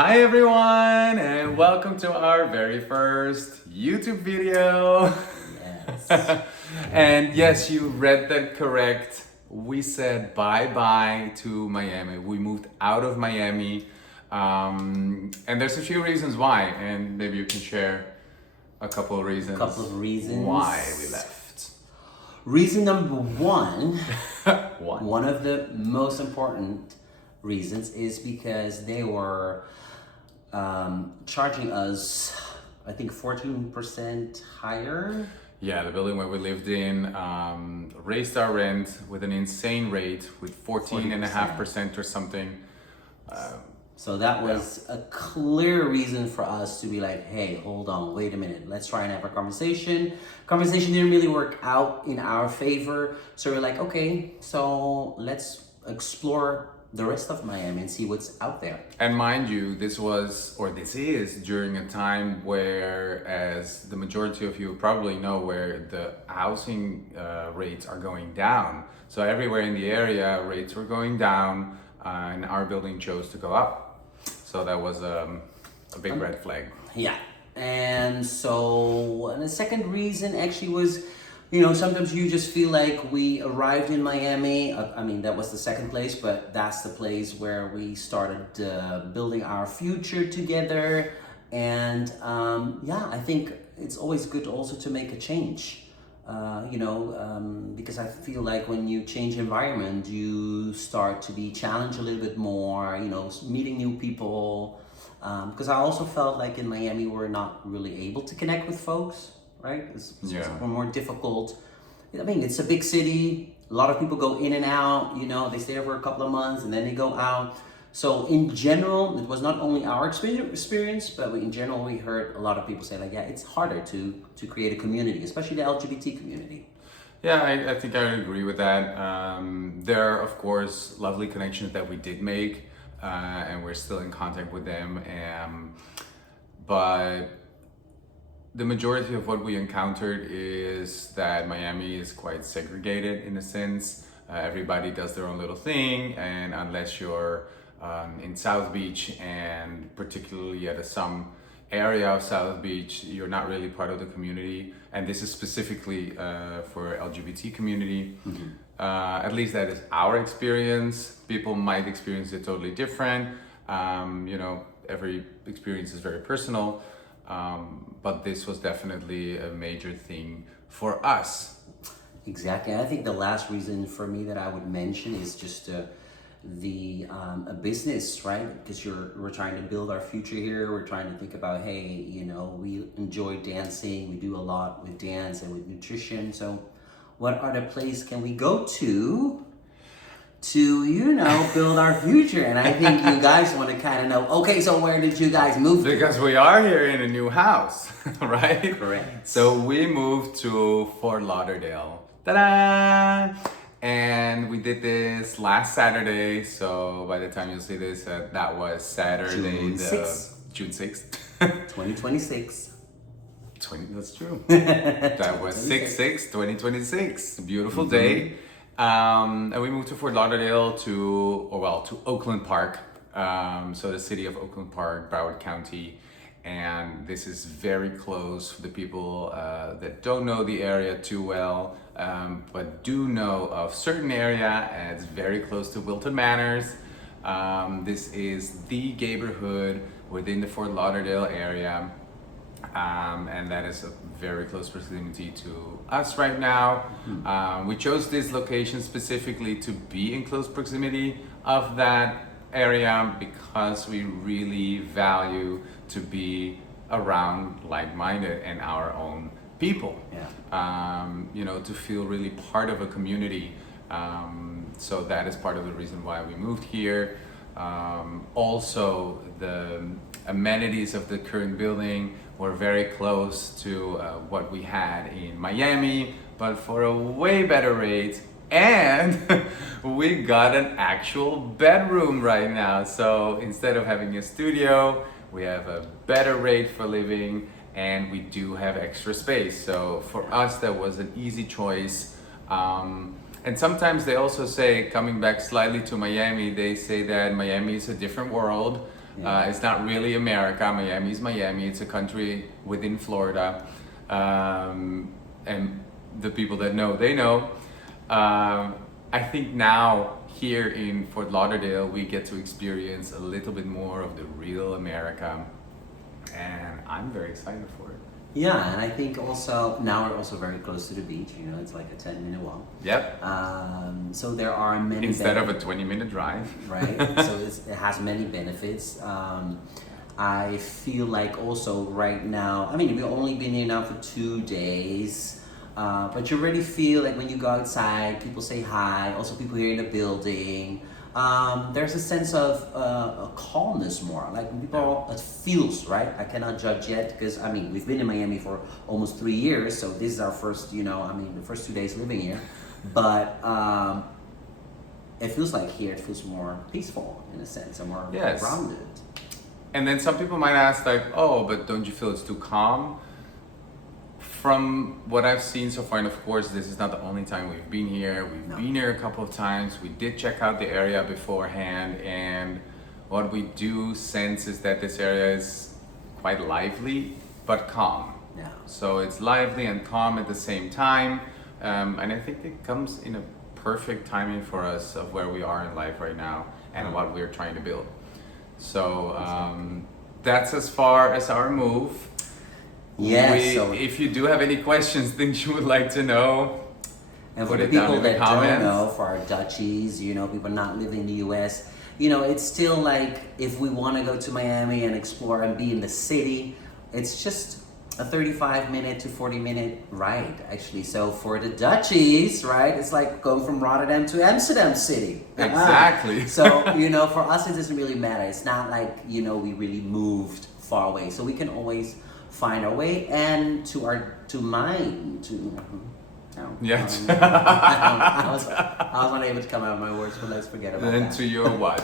Hi everyone, and welcome to our very first YouTube video. Yes. And yes, you read that correct. We said bye-bye to Miami. We moved out of Miami. And there's a few reasons why, and maybe you can share a couple of reasons. Why we left. Reason number one, One. one of the most important reasons is because they were charging us, I think, 14% higher. Yeah, the building where we lived in raised our rent with an insane rate, with 14.5% or something. So that was a clear reason for us to be like, hey, hold on, wait a minute, let's try and have a conversation. Conversation didn't really work out in our favor. So we're like, okay, so let's explore the rest of Miami and see what's out there. And mind you, this is during a time where, as the majority of you probably know, where the housing rates are going down. So everywhere in the area, rates were going down, and our building chose to go up. So that was a big red flag. Yeah. And so the second reason actually was, sometimes you just feel like we arrived in Miami. I mean, that was the second place, but that's the place where we started building our future together. And I think it's always good also to make a change. Because I feel like when you change environment, you start to be challenged a little bit more, meeting new people. Because I also felt like in Miami, we're not really able to connect with folks, right? It's more difficult. I mean, it's a big city. A lot of people go in and out, they stay there for a couple of months and then they go out. So in general, it was not only our experience, but in general, we heard a lot of people say like, yeah, it's harder to create a community, especially the LGBT community. Yeah, I think I would agree with that. There are, of course, lovely connections that we did make, and we're still in contact with them. But the majority of what we encountered is that Miami is quite segregated in a sense. Everybody does their own little thing, and unless you're in South Beach, and particularly at some area of South Beach, you're not really part of the community. And this is specifically for LGBT community. Mm-hmm. At least that is our experience. People might experience it totally different. Every experience is very personal. But this was definitely a major thing for us. Exactly. I think the last reason for me that I would mention is just a business, right? Because we're trying to build our future here. We're trying to think about, hey, we enjoy dancing. We do a lot with dance and with nutrition. So what other place can we go to build our future? And I think you guys want to kind of know, okay, so where did you guys move to? Because we are here in a new house, right? Correct. So we moved to Fort Lauderdale. Ta-da! And we did this last Saturday. So by the time you'll see this, that was Saturday, June 6th. 2026. That's true. That was 6/6/2026. Beautiful day. And we moved to Fort Lauderdale to Oakland Park. So the city of Oakland Park, Broward County. And this is very close for the people that don't know the area too well, but do know of certain area, and it's very close to Wilton Manors. This is the neighborhood within the Fort Lauderdale area. And that is a very close proximity to us right now. We chose this location specifically to be in close proximity of that area because we really value to be around like-minded and our own people. To feel really part of a community. So that is part of the reason why we moved here. Also, the amenities of the current building were very close to what we had in Miami, but for a way better rate. And we got an actual bedroom right now. So instead of having a studio, we have a better rate for living, and we do have extra space. So for us, that was an easy choice. And sometimes they also say, coming back slightly to Miami, they say that Miami is a different world. Yeah. It's not really America. Miami is Miami. It's a country within Florida. And the people that know, they know. I think now here in Fort Lauderdale, we get to experience a little bit more of the real America. And I'm very excited for it. Yeah, and I think also now we're also very close to the beach. You know, it's like a 10-minute walk. Yep. So there are many Instead of a 20-minute drive. right. So it has many benefits. I feel like also right now, I mean, we've only been here now for 2 days, but you already feel like when you go outside, people say hi, also people here in the building. There's a sense of a calmness more, like when people, it feels right. I cannot judge yet because I mean, we've been in Miami for almost 3 years, so this is our first, you know, I mean, the first 2 days living here, but it feels like here it feels more peaceful in a sense, and more Yes. grounded. And then some people might ask like, oh, but don't you feel it's too calm? From what I've seen so far, and of course this is not the only time we've been here. We've been here a couple of times. We did check out the area beforehand, and what we do sense is that this area is quite lively but calm. Yeah. So it's lively and calm at the same time, and I think it comes in a perfect timing for us of where we are in life right now and what we're trying to build. So that's as far as our move. Yes. So, if you do have any questions, things you would like to know, and for put the it down people in the that don't comments. know, for our Dutchies, you know, people not living in the U.S., you know, it's still like if we want to go to Miami and explore and be in the city, it's just a 35-minute to 40-minute ride, actually. So for the Dutchies, right, it's like going from Rotterdam to Amsterdam City. Exactly. So, you know, for us, it doesn't really matter. It's not like, you know, we really moved far away. So we can always find our way. And to Yes. I was unable to come out of my words, but let's forget about Then that. to your what?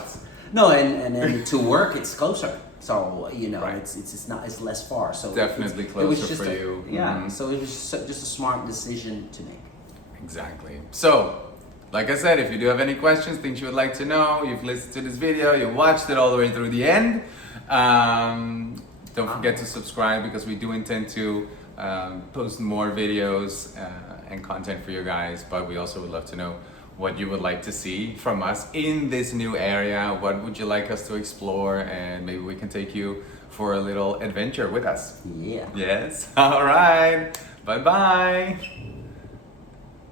No, and to work, it's closer. So you know, Right. it's less far. So Definitely it was closer just for a- you. Yeah. Mhm. So it was just a smart decision to make. Exactly. So, like I said, if you do have any questions, things you would like to know, you've listened to this video, you watched it all the way through the end, don't forget to subscribe because we do intend to post more videos and content for you guys, but we also would love to know what you would like to see from us in this new area. What would you like us to explore, and maybe we can take you for a little adventure with us. Yeah. Yes. All right. Bye bye.